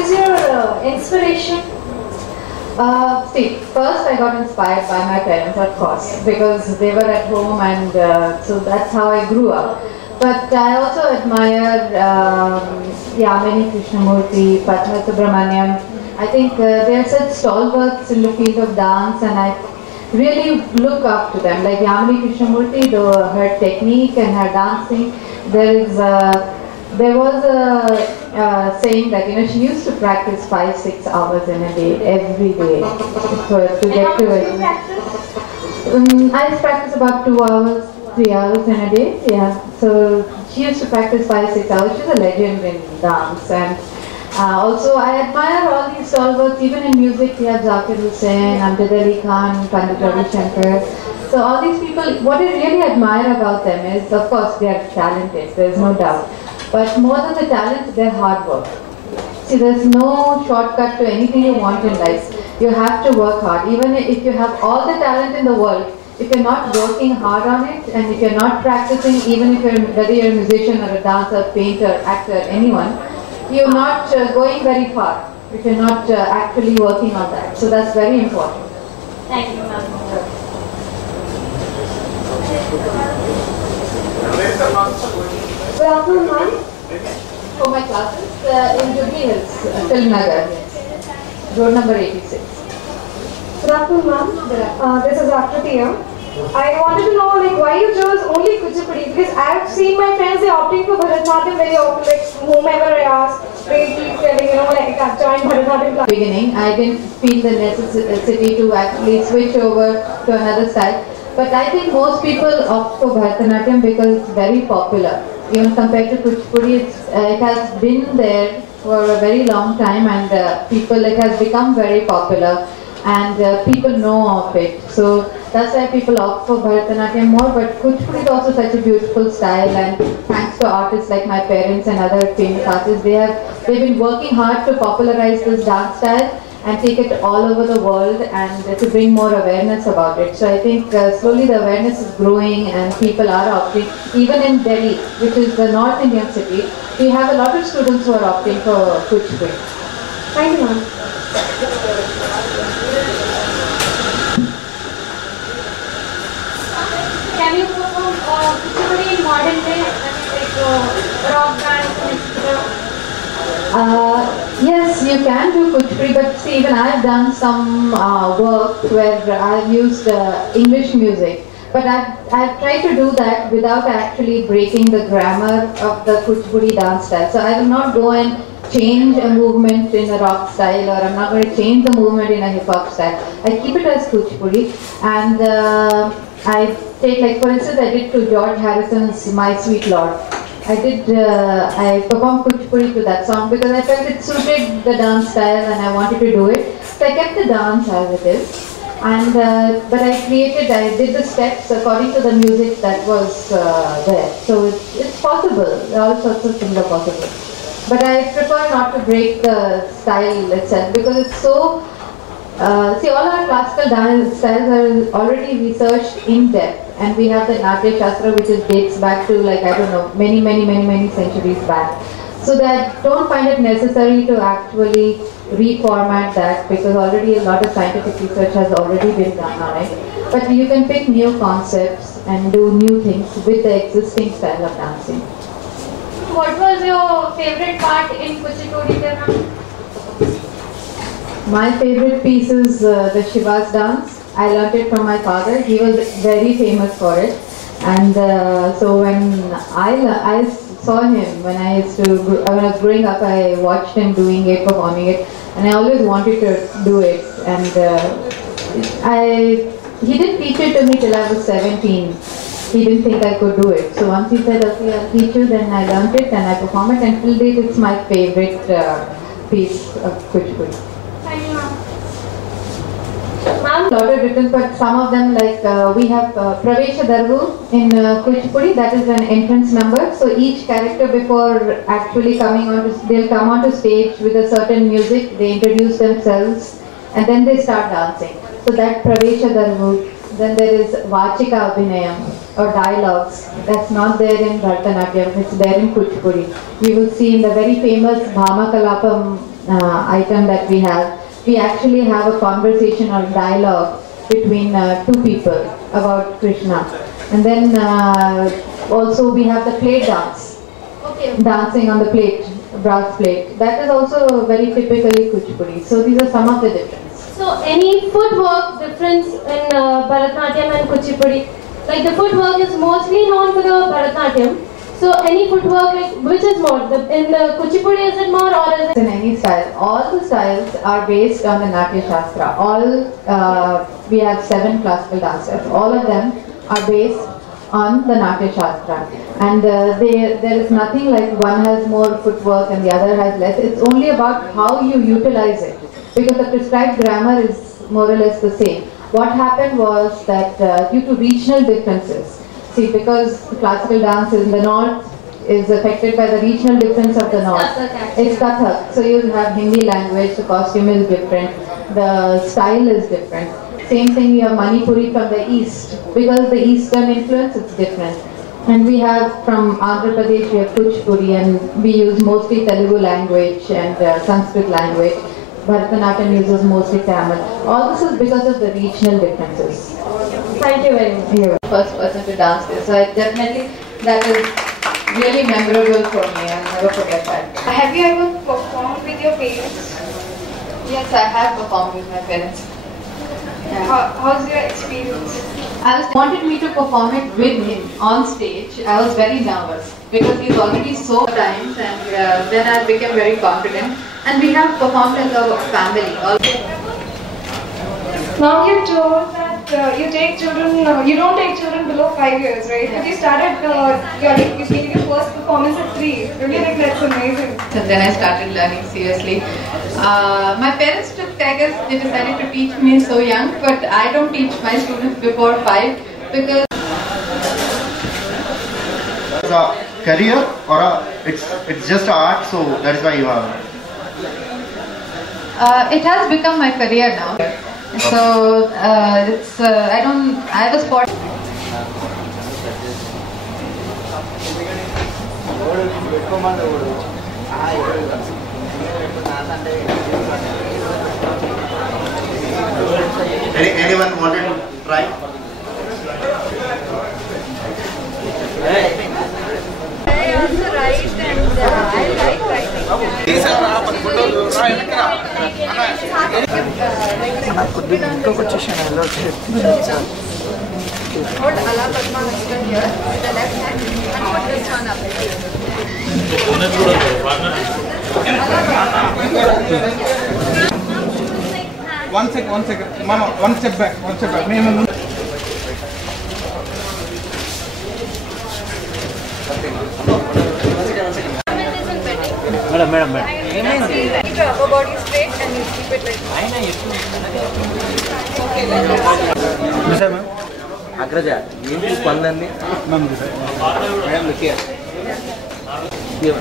is your inspiration? See, first I got inspired by my parents, of course, because they were at home, and so that's how I grew up. But I also admire Yamini Reddy, Padma Subramaniam. I think they are such stalwarts in the field of dance, and I really look up to them. Like Yamini Reddy, though her technique and her dancing, there was a saying that she used to practice 5-6 hours in a day, every day, to get to it. I practice about 2 hours, 3 hours in a day. Yeah. So she used to practice 5-6 hours. She's a legend in dance, and also I admire all these stalwarts. Even in music, we have Zakir Hussain, Amjad Ali Khan, Pandit Ravi Shankar. So all these people, what I really admire about them is, of course, they are talented. There is no doubt. But more than the talent, their hard work. See, there's no shortcut to anything you want in life. You have to work hard. Even if you have all the talent in the world, if you're not working hard on it, and if you're not practicing, even if whether you're a musician or a dancer, painter, actor, anyone, you're not going very far if you're not actually working on that. So that's very important. Thank you, ma'am. Good afternoon, ma'am. For my classes in Jubilee Hills, Film Nagar, road number 86. Good afternoon, ma'am. This is Akriti here. I wanted to know why you chose only Kuchipudi, because I have seen my friends, they opting for Bharatanatyam very often, whomever I ask, they keep telling, I can't join Bharatanatyam class. Beginning, I didn't feel the necessity to actually switch over to another style. But I think most people opt for Bharatanatyam because it's very popular. Even compared to Kuchipudi, it has been there for a very long time, and it has become very popular, and people know of it. So that's why people opt for Bharatanatyam more. But Kuchipudi is also such a beautiful style, and thanks to artists like my parents and other famous artists, they've been working hard to popularize this dance style and take it all over the world, and to bring more awareness about it. So I think slowly the awareness is growing, and people are opting. Even in Delhi, which is the North Indian city, we have a lot of students who are opting for Kuchipudi. Thank you, ma'am. Can you perform Kuchipudi in modern way, rock band, etc.? Yes, you can do Kuchipudi, but see, even I've done some work where I've used English music. But I've tried to do that without actually breaking the grammar of the Kuchipudi dance style. So I will not go and change a movement in a rock style, or I'm not going to change the movement in a hip hop style. I keep it as Kuchipudi, and I take, for instance, I did to George Harrison's My Sweet Lord. I performed Kuchipudi to that song because I felt it suited the dance style and I wanted to do it. So I kept the dance as it is. And but I did the steps according to the music that was there. So it's possible, all sorts of things are possible. But I prefer not to break the style itself because it's so, see, all our classical dance styles are already researched in depth. And we have the Natya Shastra, which dates back to many centuries back. So that don't find it necessary to actually reformat that, because already a lot of scientific research has already been done on it. But you can pick new concepts and do new things with the existing style of dancing. What was your favorite part in Kuchipudi? My favorite piece is the Shiva's dance. I learnt it from my father. He was very famous for it. And so when I saw him, when I was growing up, I watched him doing it, performing it, and I always wanted to do it. And he didn't teach it to me till I was 17. He didn't think I could do it. So once he said, okay, I'll teach you, then I learnt it and I perform it, and till date it's my favorite piece of Kuchipudi. Thank you, ma'am. A lot of different, but some of them, like we have Pravesha Darbu in Kuchipudi, that is an entrance number. So each character, before actually they'll come onto stage with a certain music, they introduce themselves and then they start dancing. So that Pravesha Darbu. Then there is Vachika Abhinayam or dialogues. That's not there in Bharatanatyam, it's there in Kuchipudi. You will see in the very famous Bhama Kalapam item that we have. We actually have a conversation or dialogue between two people about Krishna. And then also we have the plate dance, dancing on the plate, brass plate. That is also very typically Kuchipudi. So these are some of the differences. So any footwork difference in Bharatanatyam and Kuchipudi? Like the footwork is mostly known for the Bharatanatyam. So any footwork, like which is more? In the Kuchipudi is it more or is it? In any style. All the styles are based on the Natya Shastra. All, we have 7 classical dancers. All of them are based on the Natya Shastra. And there is nothing like one has more footwork and the other has less. It's only about how you utilize it. Because the prescribed grammar is more or less the same. What happened was that due to regional differences, see, because classical dance in the north is affected by the regional difference of the north. It's Kathak. So you have Hindi language, the costume is different, the style is different. Same thing, you have Manipuri from the east. Because the eastern influence, it's different. And we have from Andhra Pradesh, we have Kuchipudi, and we use mostly Telugu language and Sanskrit language. Bharatanatyam uses mostly Tamil. All this is because of the regional differences. Thank you very much. You're the first person to dance this, so definitely that is really memorable for me. I'll never forget that. Have you ever performed with your parents? Yes, I have performed with my parents. Yeah. How's your experience? Wanted me to perform it with him on stage. I was very nervous because he's already so times, and then I became very confident. And we have performed as a family. Now you told that you take children, you don't take children below 5 years, right? But you started, you gave your first performance at 3. Really, like that's amazing. And then I started learning seriously. My parents took Tigers, they decided to teach me so young, but I don't teach my students before 5 because it's a career or it's just an art, so that is why you have. it has become my career now. So it's I was sport. Anyone wanted to try? I also write and I like writing. Hold Ala Padma Hasta here with the left hand and put this one up. One second. Mama, one step back. Madam. Keep your upper body straight and you keep it like Mister ma'am. Agraja, ఏంటి పనులన్నీ Ma'am, I am here. Here.